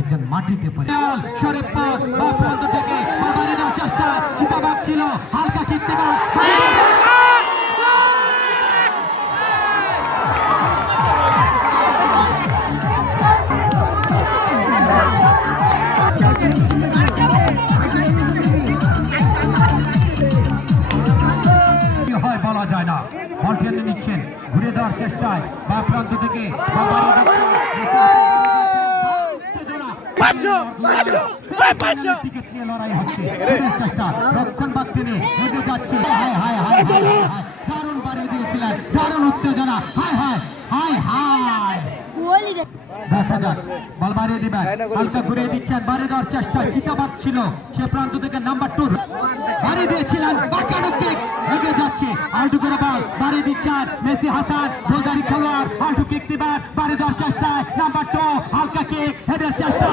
একজন মাটিতে পড়ে শরীফপুর বা প্রান্ত থেকে বাড়ি দেওয়ার চেষ্টা চিতাবাগ ছিল হালকা কীর্তিবাগ হয় বলা যায় না বল টেনে নিচ্ছেন ঘুরে দেওয়ার চেষ্টায় বা প্রান্ত থেকে লড়াই হচ্ছে চেষ্টা রক্ষণ বাদ টেনে এগিয়ে যাচ্ছে দারুণ বাড়িয়ে দিয়েছিলেন দারুণ উত্তেজনা হায় হায় হায় হায় দেখা যাক বল বাড়িয়ে দিবেন হালকা ঘুরিয়ে দিচ্ছেন বাড়িয়ে দেওয়ার চেষ্টা চিতাবাগ ছিল সে প্রান্ত থেকে নাম্বার 2 বাড়িয়ে দিয়েছিলেন বাঁকানো কিক এগিয়ে যাচ্ছে আউটু করে বল বাড়িয়ে দিচ্ছেন মেসি হাসান গোলদারি খেলোয়াড় আউটু কিক দিবেন বাড়িয়ে দেওয়ার চেষ্টায় নাম্বার 2 হালকা কিক হেডের চেষ্টা